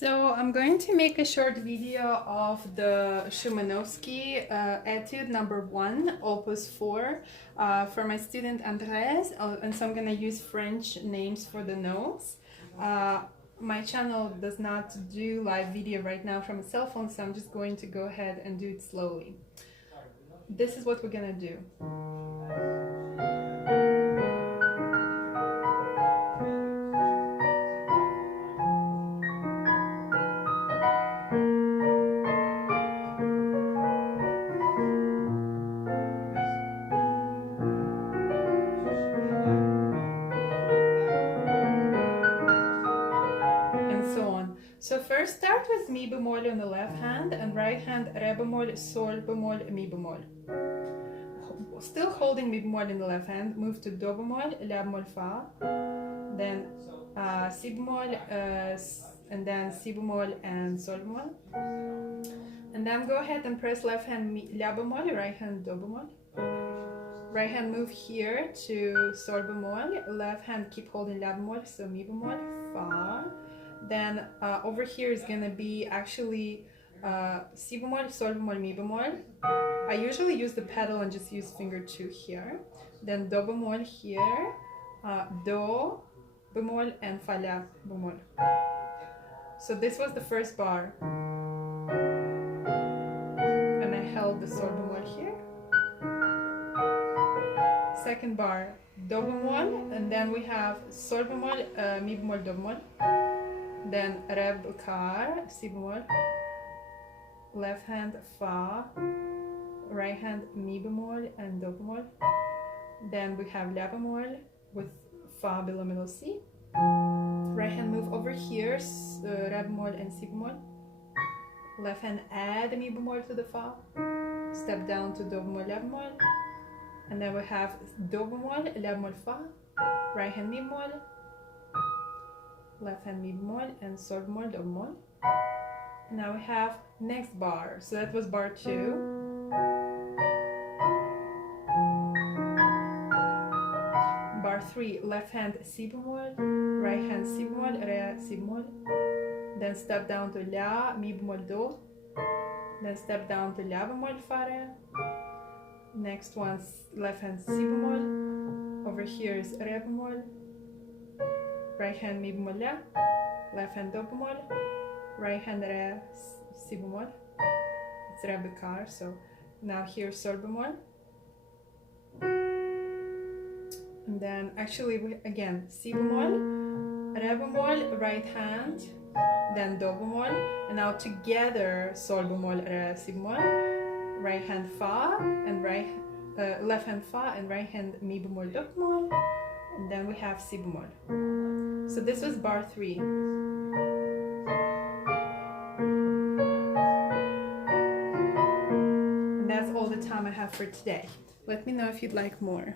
So I'm going to make a short video of the Szymanowsky etude number 1, opus 4, for my student Andres, and so I'm going to use French names for the notes. My channel does not do live video right now from a cell phone, so I'm just going to go ahead and do it slowly. This is what we're going to do. So first start with mi bemol on the left hand and right hand re bemol, sol bemol, mi bemol. Still holding mi bemol in the left hand, move to do bemol, la bemol, fa, then si bemol, and then si bemol and sol bemol. And then go ahead and press left hand la bemol, right hand do bemol. Right hand move here to sol bemol, left hand keep holding la bemol, so mi bemol, fa. Then over here is gonna be actually si bemol, sol bemol, mi bemol. I usually use the pedal and just use finger 2 here. Then do bemol here, do bemol, and fa la bemol. So this was the first bar. And I held the sol bemol here. Second bar, do bemol, and then we have sol bemol, mi bemol, do bemol. Then re car, si bemol, left hand fa, right hand mi bemol and do bemol. Then we have la bemol with fa below middle si. Right hand move over here, re bemol and si bemol. Left hand add mi bemol to the fa. Step down to do bemol, la bemol. And then we have do bemol, la bemol, fa. Right hand mi bemol. Left hand mi bemol and sol bemol, do bemol. Now we have next bar. So that was bar 2. Bar 3, left hand si bemol, right hand si bemol, re si bemol. Then step down to la, mi bemol, do. Then step down to la bemol, fa, re. Next one, left hand si bemol. Over here is re bemol. Right hand mi bemol, la. Left hand do bemol. Right hand re si bemol. It's re car, so now here sol bemol. And then actually again si bemol, re bemol, right hand, then do bemol, and now together sol bemol, re si bemol, right hand fa and left hand fa and right hand mi bemol, do bemol, and then we have si bemol. So this was bar 3. And that's all the time I have for today. Let me know if you'd like more.